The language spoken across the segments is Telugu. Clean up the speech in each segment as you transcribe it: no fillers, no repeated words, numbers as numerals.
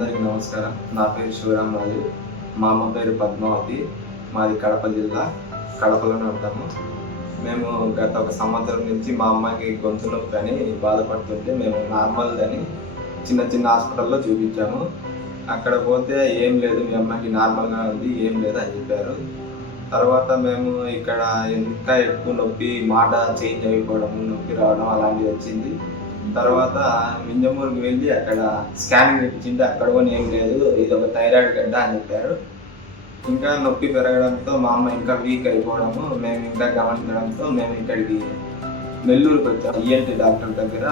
అందరికీ నమస్కారం. నా పేరు శివరామరాజు. మా అమ్మ పేరు పద్మావతి. మాది కడప జిల్లా. కడపలోనే ఉంటాము. మేము గత 1 సంవత్సరం నుంచి మా అమ్మకి గొంతు నొప్పి అని బాధపడుతుంటే మేము నార్మల్ అని చిన్న చిన్న హాస్పిటల్లో చూపించాము. అక్కడ పోతే ఏం లేదు, మీ అమ్మకి నార్మల్గా ఉంది, ఏం లేదు అని చెప్పారు. తర్వాత మేము ఇక్కడ ఇంకా ఎక్కువ నొప్పి, మాట చేంజ్ అయిపోవడం, నొప్పి రావడం అలాంటివి వచ్చింది. తర్వాత వింజమూరుకి వెళ్ళి అక్కడ స్కానింగ్ ఇప్పించింది. అక్కడ కూడా ఏం లేదు, ఇది ఒక థైరాయిడ్ గడ్డ అని చెప్పారు. ఇంకా నొప్పి పెరగడంతో మా అమ్మ ఇంకా వీక్ అయిపోవడము మేము ఇంకా గమనించడంతో మేము ఇక్కడికి నెల్లూరుకి వచ్చాము. ఈఎన్టీ డాక్టర్ దగ్గర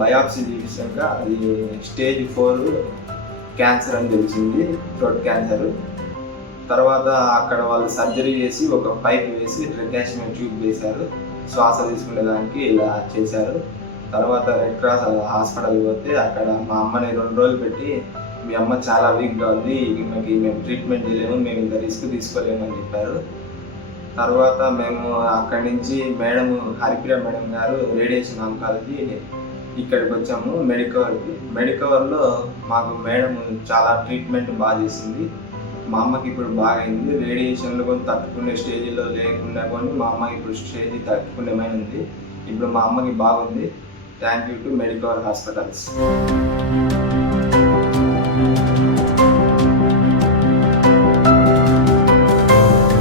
బయాప్సీ తీసాక అది స్టేజ్ 4 క్యాన్సర్ అని తెలిసింది, థ్రోట్ క్యాన్సర్. తర్వాత అక్కడ వాళ్ళు సర్జరీ చేసి ఒక పైప్ వేసి ట్రెకాస్మియర్ ట్యూబ్ వేశారు, శ్వాస తీసుకునేదానికి ఇలా చేశారు. తర్వాత రెడ్ క్రాస్ హాస్పిటల్కి పోతే అక్కడ మా అమ్మని 2 రోజులు పెట్టి, మీ అమ్మ చాలా వీక్గా ఉంది, మేము ట్రీట్మెంట్ చేయలేము, మేము ఇంత రిస్క్ తీసుకోలేము అని చెప్పారు. తర్వాత మేము అక్కడి నుంచి మేడం హరిప్రియ మేడం గారు రేడియేషన్ ఆంకాలజీ ఇక్కడికి వచ్చాము మెడికవర్లో మాకు మేడం చాలా ట్రీట్మెంట్ బాగా చేసింది. మా అమ్మకి ఇప్పుడు బాగా అయింది. రేడియేషన్లు కూడా తట్టుకునే స్టేజ్లో లేకుండా కొని మా అమ్మకి ఇప్పుడు స్టేజ్ తట్టుకునేమైంది. ఇప్పుడు మా అమ్మకి బాగుంది. Thank you to Medicover hospitals.